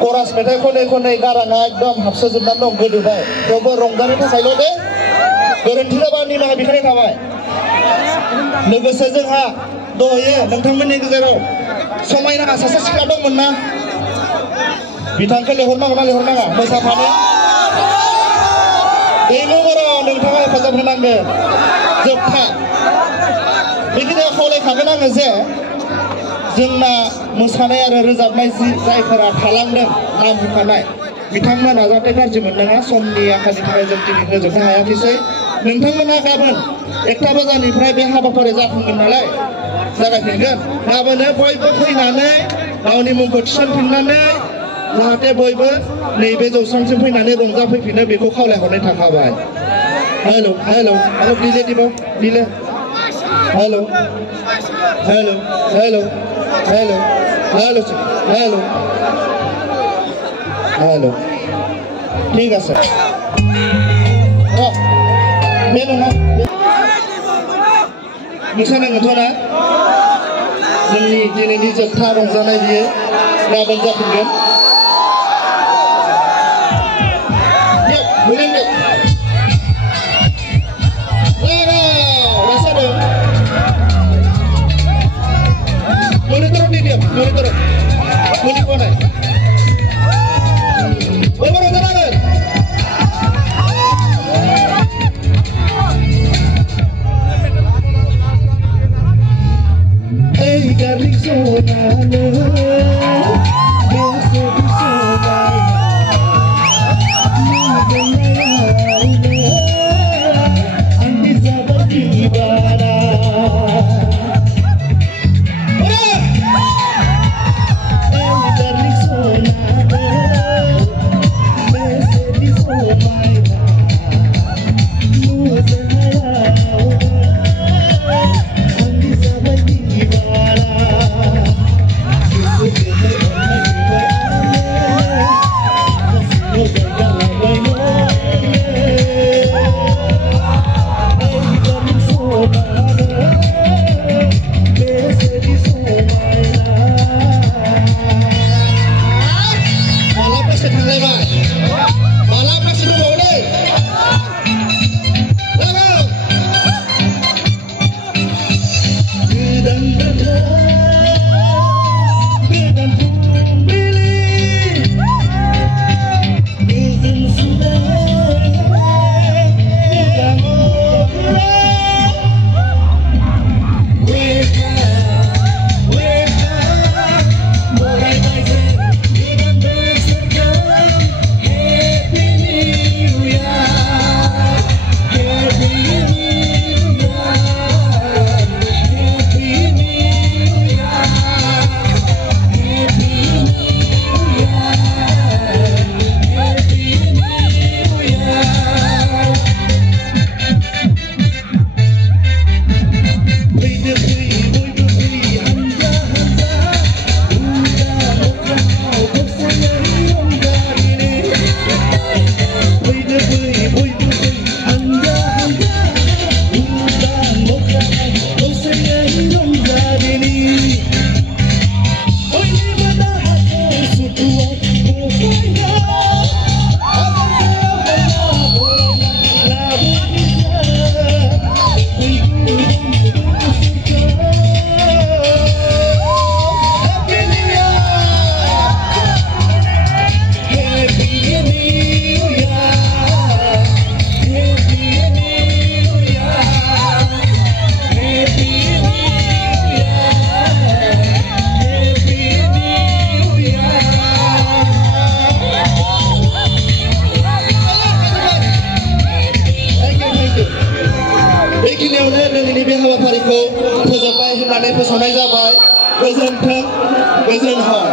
Koras मेथाइ खनै गाराङा एकदम हाबसोजोबनानै दं गोदोबाय थेवबो रंजानो थाखायल' दे गोरोन्थि जाबा निमाहा बिखानाय थाबाय लोगोसे जोंहा दहायो नोंथांमोननि गेजेराव समायना सासे सिख्ला दंमोन ना बिथांखौ लेंहरनांगौ ना लेंहरनाङा मोसाफानो दैमु बर' नोंथाङा हेफाजाब होनांगोन जोबथा बेखिनियाव खावलायखागोन आङो जे जोंना मोसानाय आरो रोजाबनाय जायफोरा थालांदों नाम होखानाय बिथांमोना जाहाथे गाज्रि मोननाङा समनि आंखालनि थाखाय जों दिनै होजोबनो हायाखैसै नोंथांमोना गाबोन 1 बाजारनिफ्राय बे हाबाफारि जाफुंगोन नालाय जागायफिनगोन गाबोनो बयबो फैनानै गावनि मुंखौ थिसनफिननानै जाहाथे बयबो नैबे जौस्रांसिम फैनानै रंजाफैफिनो बेखौ खावलायहरनाय थाखाबाय हेलौ हेलौ आरो दिले दिबाव दिले hello hello hello hello hello hello hello ঠিক আছে बे नङा मोसानांगोनथ' ना जोंनि दिनैनि जोबथा रंजानाय बियो गाबोन जाफिनगोन फोसावनाय जाबाय गोजोन्थों गोजोन हर